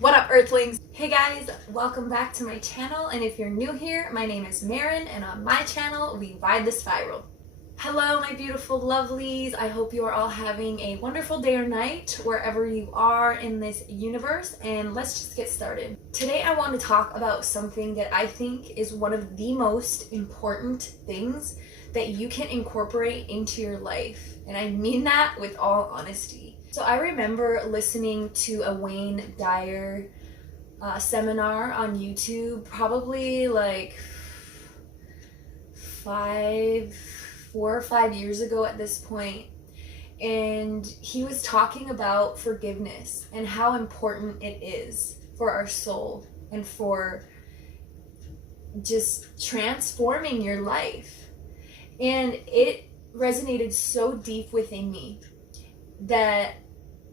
What up, earthlings? Hey guys, welcome back to my channel, and if you're new here, my name is Marin, and on my channel, we vibe the spiral. Hello, my beautiful lovelies. I hope you are all having a wonderful day or night, wherever you are in this universe, and let's just get started. Today, I want to talk about something that I think is one of the most important things that you can incorporate into your life, and I mean that with all honesty. So I remember listening to a Wayne Dyer seminar on YouTube, probably like 4 or 5 years ago at this point. And he was talking about forgiveness and how important it is for our soul and for just transforming your life. And it resonated so deep within me that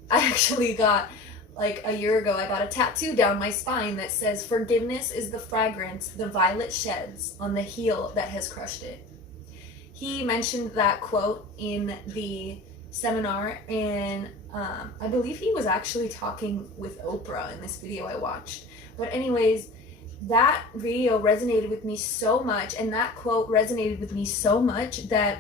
I actually got, like a year ago, I got a tattoo down my spine that says, "Forgiveness is the fragrance the violet sheds on the heel that has crushed it." He mentioned that quote in the seminar, and I believe he was actually talking with Oprah in this video I watched. But anyways, that video resonated with me so much, and that quote resonated with me so much that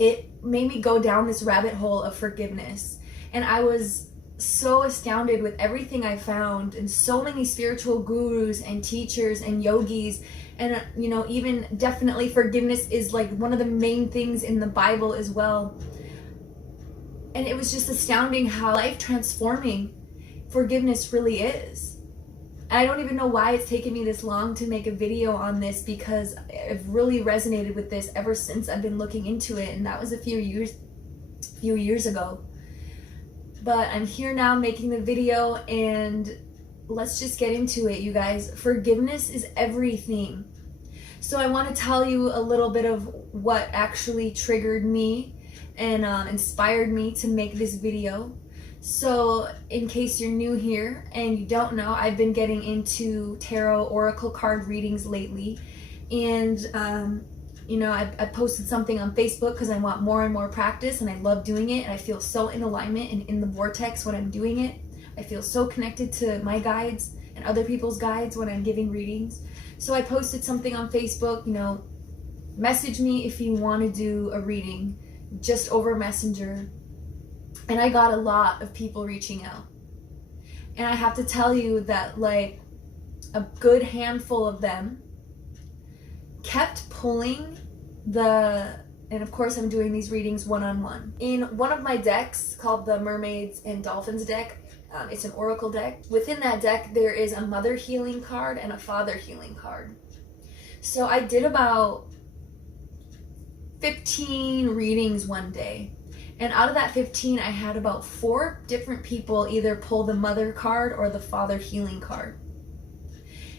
it made me go down this rabbit hole of forgiveness. And I was so astounded with everything I found, and so many spiritual gurus and teachers and yogis, and even definitely forgiveness is like one of the main things in the Bible as well. And it was just astounding how life transforming forgiveness really is. I don't even know why it's taken me this long to make a video on this, because I've really resonated with this ever since I've been looking into it, and that was a few years ago. But I'm here now making the video, and let's just get into it, you guys. Forgiveness is everything. So I want to tell you a little bit of what actually triggered me and inspired me to make this video. So in case you're new here and you don't know, I've been getting into tarot oracle card readings lately, and I posted something on Facebook because I want more and more practice, and I love doing it, and I feel so in alignment and in the vortex when I'm doing it. I feel so connected to my guides and other people's guides when I'm giving readings. So I posted something on Facebook, message me if you want to do a reading, just over Messenger. And I got a lot of people reaching out. And I have to tell you that like a good handful of them kept pulling and of course I'm doing these readings one-on-one. In one of my decks called the Mermaids and Dolphins deck, it's an oracle deck. Within that deck there is a mother healing card and a father healing card. So I did about 15 readings one day. And out of that 15, I had about 4 different people either pull the mother card or the father healing card.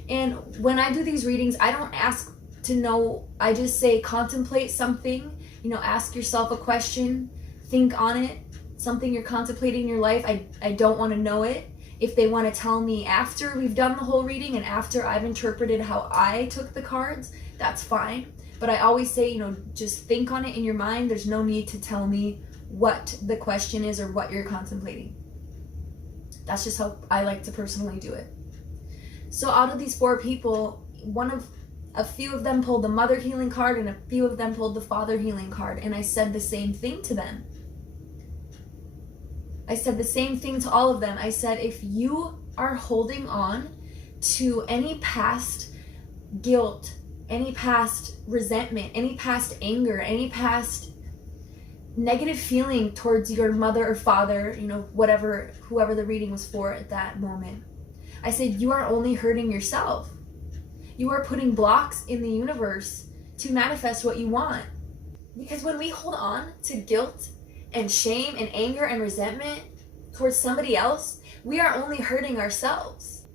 And when I do these readings, I don't ask to know, I just say contemplate something, ask yourself a question, think on it, something you're contemplating in your life. I don't want to know it. If they want to tell me after we've done the whole reading and after I've interpreted how I took the cards, that's fine. But I always say, just think on it in your mind. There's no need to tell me what the question is or what you're contemplating. That's just how I like to personally do it. So out of these 4 people, a few of them pulled the mother healing card and a few of them pulled the father healing card, and I said the same thing to them. I said the same thing to all of them. I said, if you are holding on to any past guilt, any past resentment, any past anger, any past negative feeling towards your mother or father, whoever the reading was for at that moment, I said, you are only hurting yourself. You are putting blocks in the universe to manifest what you want. Because when we hold on to guilt and shame and anger and resentment towards somebody else, we are only hurting ourselves.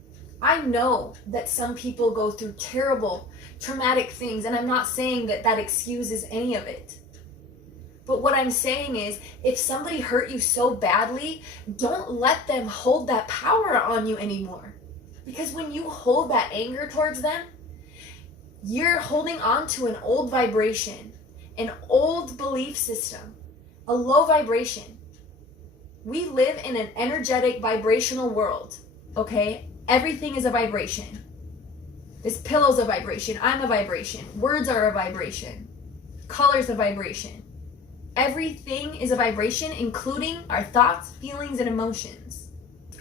I know that some people go through terrible, traumatic things, and I'm not saying that excuses any of it. But what I'm saying is, if somebody hurt you so badly, don't let them hold that power on you anymore. Because when you hold that anger towards them, you're holding on to an old vibration, an old belief system, a low vibration. We live in an energetic, vibrational world. okay? Everything is a vibration. This pillow's a vibration. I'm a vibration. Words are a vibration. Color's a vibration. Everything is a vibration, including our thoughts, feelings, and emotions.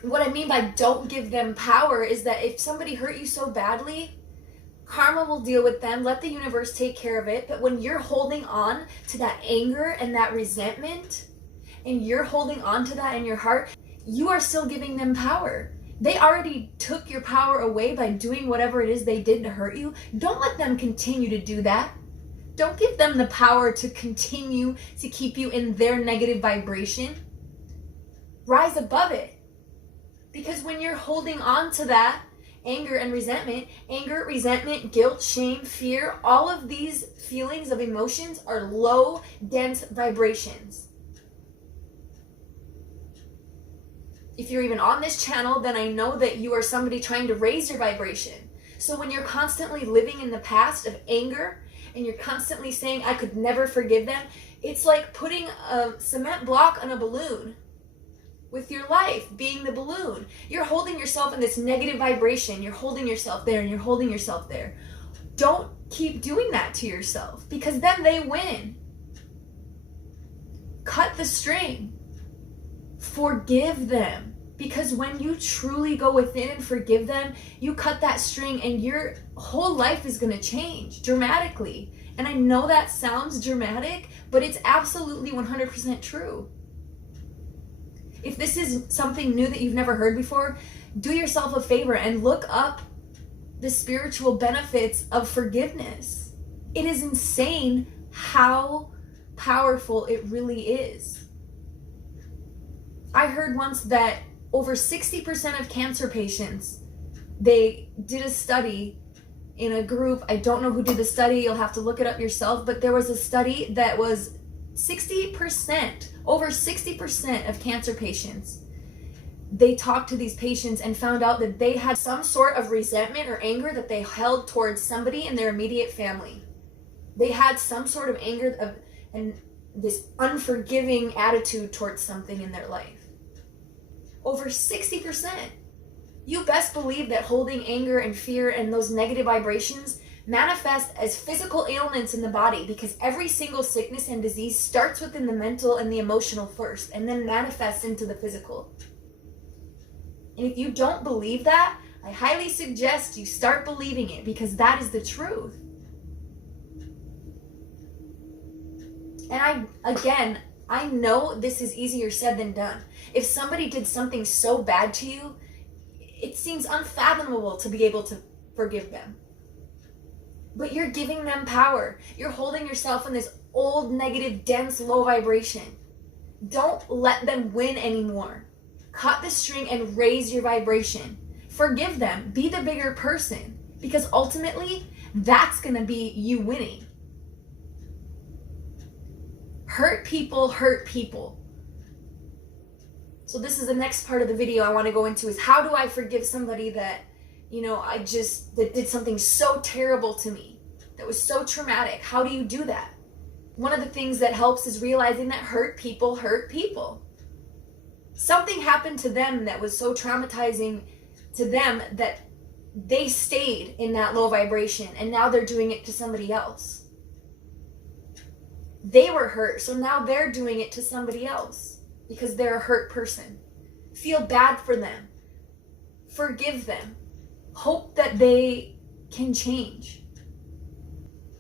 What I mean by don't give them power is that if somebody hurt you so badly, karma will deal with them. Let the universe take care of it. But when you're holding on to that anger and that resentment, and you're holding on to that in your heart, you are still giving them power. They already took your power away by doing whatever it is they did to hurt you. Don't let them continue to do that. Don't give them the power to continue to keep you in their negative vibration. Rise above it. Because when you're holding on to that anger and resentment, guilt, shame, fear, all of these feelings of emotions are low, dense vibrations. If you're even on this channel, then I know that you are somebody trying to raise your vibration. So when you're constantly living in the past of anger, and you're constantly saying, I could never forgive them, it's like putting a cement block on a balloon. With your life being the balloon, you're holding yourself in this negative vibration. You're holding yourself there and you're holding yourself there. Don't keep doing that to yourself, because then they win. Cut the string. Forgive them, because when you truly go within and forgive them, you cut that string and your whole life is going to change dramatically. And I know that sounds dramatic, but it's absolutely 100% true. If this is something new that you've never heard before, do yourself a favor and look up the spiritual benefits of forgiveness. It is insane how powerful it really is. I heard once that over 60% of cancer patients, they did a study in a group. I don't know who did the study. You'll have to look it up yourself. But there was a study that was 60%, over 60% of cancer patients, they talked to these patients and found out that they had some sort of resentment or anger that they held towards somebody in their immediate family. They had some sort of anger and this unforgiving attitude towards something in their life. Over 60%. You best believe that holding anger and fear and those negative vibrations manifest as physical ailments in the body, because every single sickness and disease starts within the mental and the emotional first and then manifests into the physical. And if you don't believe that, I highly suggest you start believing it, because that is the truth. And I know this is easier said than done. If somebody did something so bad to you, it seems unfathomable to be able to forgive them. But you're giving them power. You're holding yourself in this old, negative, dense, low vibration. Don't let them win anymore. Cut the string and raise your vibration. Forgive them. Be the bigger person. Because ultimately, that's going to be you winning. Hurt people hurt people. So this is the next part of the video I want to go into, is how do I forgive somebody that, that did something so terrible to me, that was so traumatic? How do you do that? One of the things that helps is realizing that hurt people hurt people. Something happened to them that was so traumatizing to them that they stayed in that low vibration, and now they're doing it to somebody else. They were hurt, so now they're doing it to somebody else because they're a hurt person. Feel bad for them. Forgive them. Hope that they can change.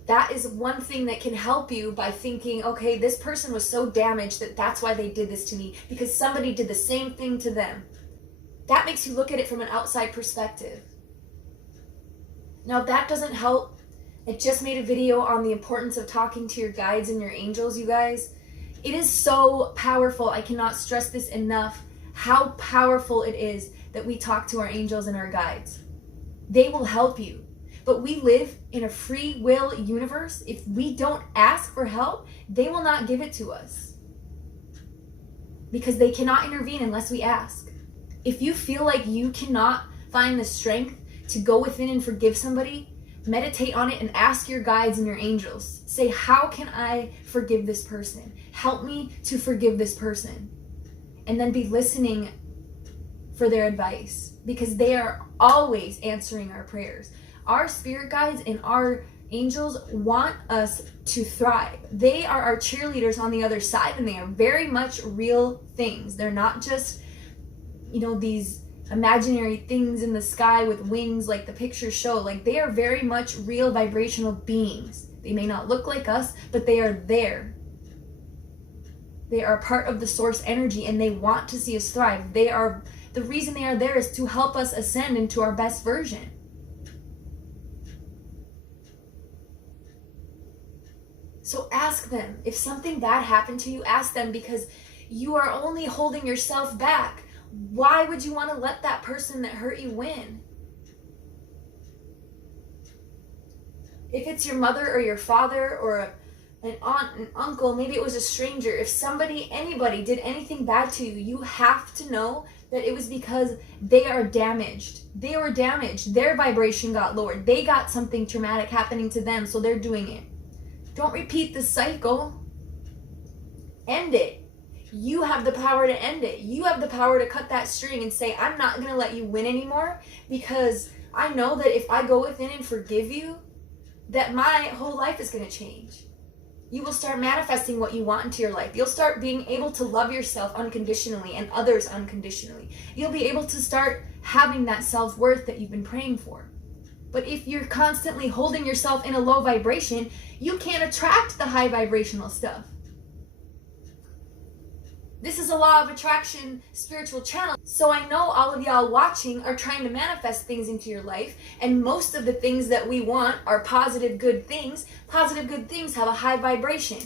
That is one thing that can help you, by thinking, okay, this person was so damaged that that's why they did this to me, because somebody did the same thing to them. That makes you look at it from an outside perspective. Now, if that doesn't help, I just made a video on the importance of talking to your guides and your angels, you guys. It is so powerful. I cannot stress this enough, how powerful it is that we talk to our angels and our guides. They will help you. But we live in a free will universe. If we don't ask for help, they will not give it to us, because they cannot intervene unless we ask. If you feel like you cannot find the strength to go within and forgive somebody, meditate on it and ask your guides and your angels. Say, how can I forgive this person? Help me to forgive this person. And then be listening for for their advice, because they are always answering our prayers. Our spirit guides and our angels want us to thrive. They are our cheerleaders on the other side, and they are very much real things. They're not just, these imaginary things in the sky with wings like the pictures show. Like, they are very much real vibrational beings. They may not look like us, but they are there. They are part of the source energy, and they want to see us thrive. The reason they are there is to help us ascend into our best version. So ask them. If something bad happened to you, ask them, because you are only holding yourself back. Why would you want to let that person that hurt you win? If it's your mother or your father or an aunt, an uncle, maybe it was a stranger. If anybody did anything bad to you, you have to know that it was because they are damaged. They were damaged. Their vibration got lowered. They got something traumatic happening to them, so they're doing it. Don't repeat the cycle. End it. You have the power to end it. You have the power to cut that string and say, I'm not going to let you win anymore, because I know that if I go within and forgive you, that my whole life is going to change. You will start manifesting what you want into your life. You'll start being able to love yourself unconditionally and others unconditionally. You'll be able to start having that self-worth that you've been praying for. But if you're constantly holding yourself in a low vibration, you can't attract the high vibrational stuff. This is a law of attraction spiritual channel. So I know all of y'all watching are trying to manifest things into your life, and most of the things that we want are positive, good things. Positive, good things have a high vibration.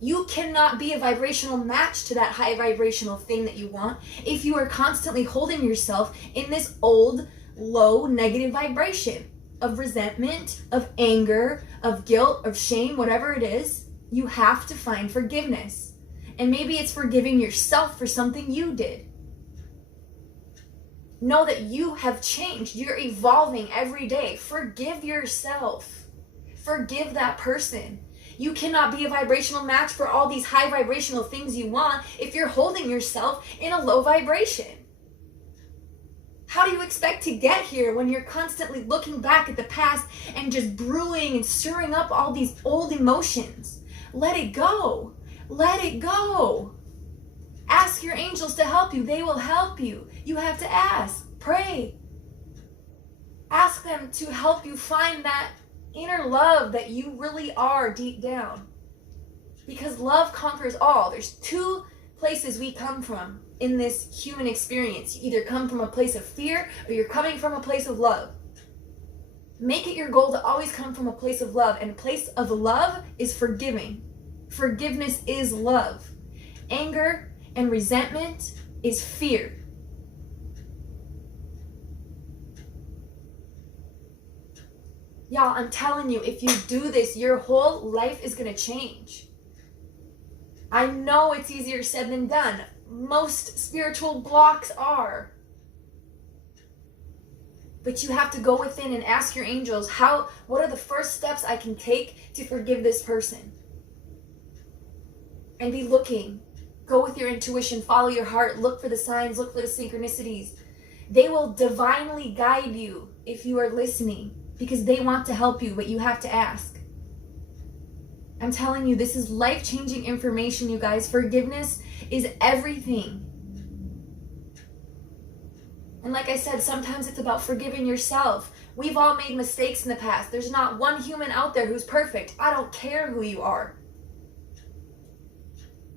You cannot be a vibrational match to that high vibrational thing that you want if you are constantly holding yourself in this old, low, negative vibration of resentment, of anger, of guilt, of shame, whatever it is. You have to find forgiveness. And maybe it's forgiving yourself for something you did. Know that you have changed. You're evolving every day. Forgive yourself. Forgive that person. You cannot be a vibrational match for all these high vibrational things you want if you're holding yourself in a low vibration. How do you expect to get here when you're constantly looking back at the past and just brewing and stirring up all these old emotions? Let it go. Let it go. Ask your angels to help you. They will help you. You have to ask. Pray. Ask them to help you find that inner love that you really are deep down. Because love conquers all. There's two places we come from in this human experience. You either come from a place of fear or you're coming from a place of love. Make it your goal to always come from a place of love. And a place of love is forgiving. Forgiveness is love. Anger and resentment is fear. Y'all, I'm telling you, if you do this, your whole life is going to change. I know it's easier said than done. Most spiritual blocks are. But you have to go within and ask your angels, what are the first steps I can take to forgive this person? And be looking. Go with your intuition, follow your heart, look for the signs, look for the synchronicities. They will divinely guide you if you are listening, because they want to help you, but you have to ask. I'm telling you, this is life-changing information, you guys. Forgiveness is everything. And like I said, sometimes it's about forgiving yourself. We've all made mistakes in the past. There's not one human out there who's perfect. I don't care who you are.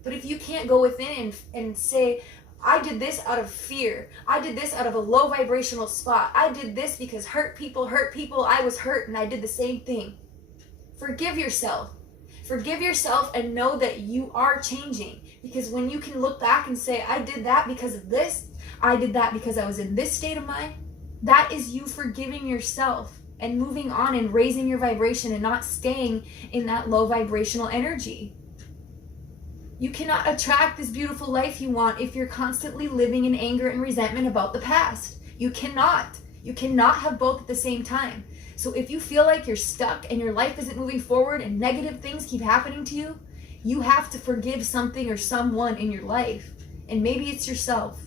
But if you can't go within and say, I did this out of fear. I did this out of a low vibrational spot. I did this because hurt people. I was hurt and I did the same thing. Forgive yourself. Forgive yourself and know that you are changing. Because when you can look back and say, I did that because of this. I did that because I was in this state of mind. That is you forgiving yourself and moving on and raising your vibration and not staying in that low vibrational energy. You cannot attract this beautiful life you want if you're constantly living in anger and resentment about the past. You cannot. You cannot have both at the same time. So if you feel like you're stuck and your life isn't moving forward and negative things keep happening to you, you have to forgive something or someone in your life. And maybe it's yourself.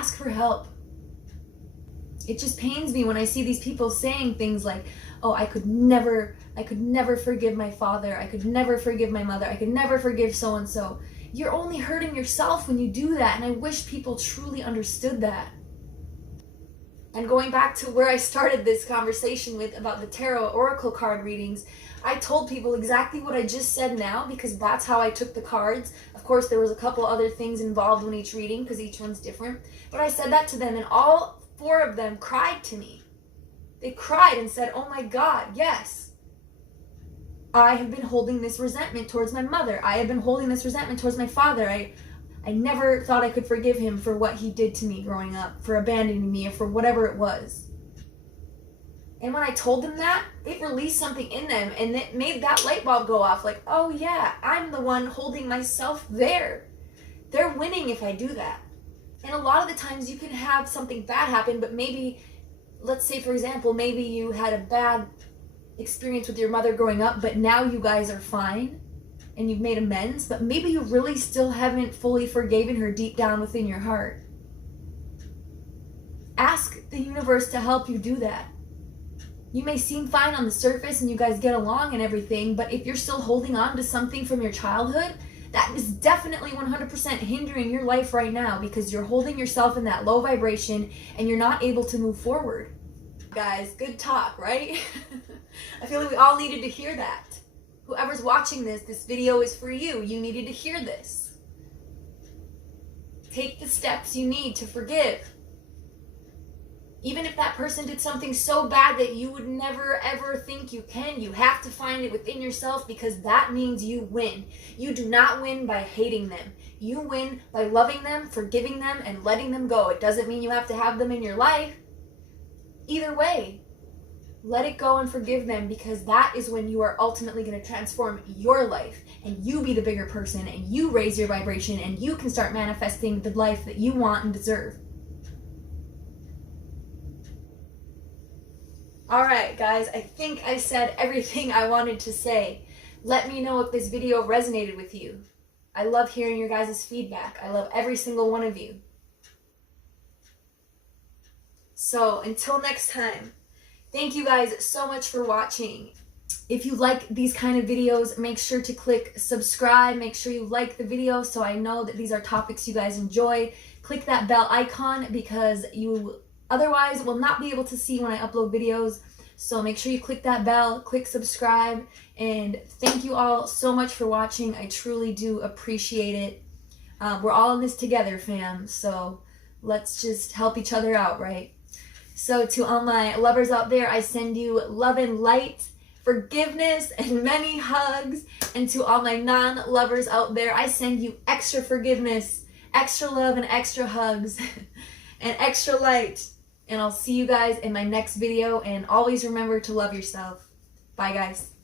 ask for help. It just pains me when I see these people saying things like, oh, I could never forgive my father. I could never forgive my mother. I could never forgive so-and-so. You're only hurting yourself when you do that. And I wish people truly understood that. And going back to where I started this conversation with about the tarot oracle card readings, I told people exactly what I just said now because that's how I took the cards. Of course, there was a couple other things involved in each reading because each one's different. But I said that to them and all 4 of them cried to me. They cried and said, oh my God, yes. I have been holding this resentment towards my mother. I have been holding this resentment towards my father. I never thought I could forgive him for what he did to me growing up, for abandoning me, or for whatever it was. And when I told them that, it released something in them, and it made that light bulb go off, like, oh yeah, I'm the one holding myself there. They're winning if I do that. And a lot of the times you can have something bad happen, but maybe, let's say for example, maybe you had a bad experience with your mother growing up, but now you guys are fine, and you've made amends, but maybe you really still haven't fully forgiven her deep down within your heart. Ask the universe to help you do that. You may seem fine on the surface and you guys get along and everything, but if you're still holding on to something from your childhood, that is definitely 100% hindering your life right now because you're holding yourself in that low vibration and you're not able to move forward. Guys, good talk, right? I feel like we all needed to hear that. Whoever's watching this video is for you. You needed to hear this. Take the steps you need to forgive. Even if that person did something so bad that you would never ever think you can, you have to find it within yourself because that means you win. You do not win by hating them. You win by loving them, forgiving them, and letting them go. It doesn't mean you have to have them in your life. Either way, let it go and forgive them because that is when you are ultimately going to transform your life and you be the bigger person and you raise your vibration and you can start manifesting the life that you want and deserve. All right, guys, I think I said everything I wanted to say. Let me know if this video resonated with you. I love hearing your guys' feedback. I love every single one of you. So until next time, thank you guys so much for watching. If you like these kind of videos, make sure to click subscribe. Make sure you like the video so I know that these are topics you guys enjoy. Click that bell icon because you otherwise will not be able to see when I upload videos. So make sure you click that bell, click subscribe, and thank you all so much for watching. I truly do appreciate it. We're all in this together, fam. So let's just help each other out, right? So to all my lovers out there, I send you love and light, forgiveness, and many hugs. And to all my non-lovers out there, I send you extra forgiveness, extra love, and extra hugs, and extra light. And I'll see you guys in my next video. And always remember to love yourself. Bye, guys.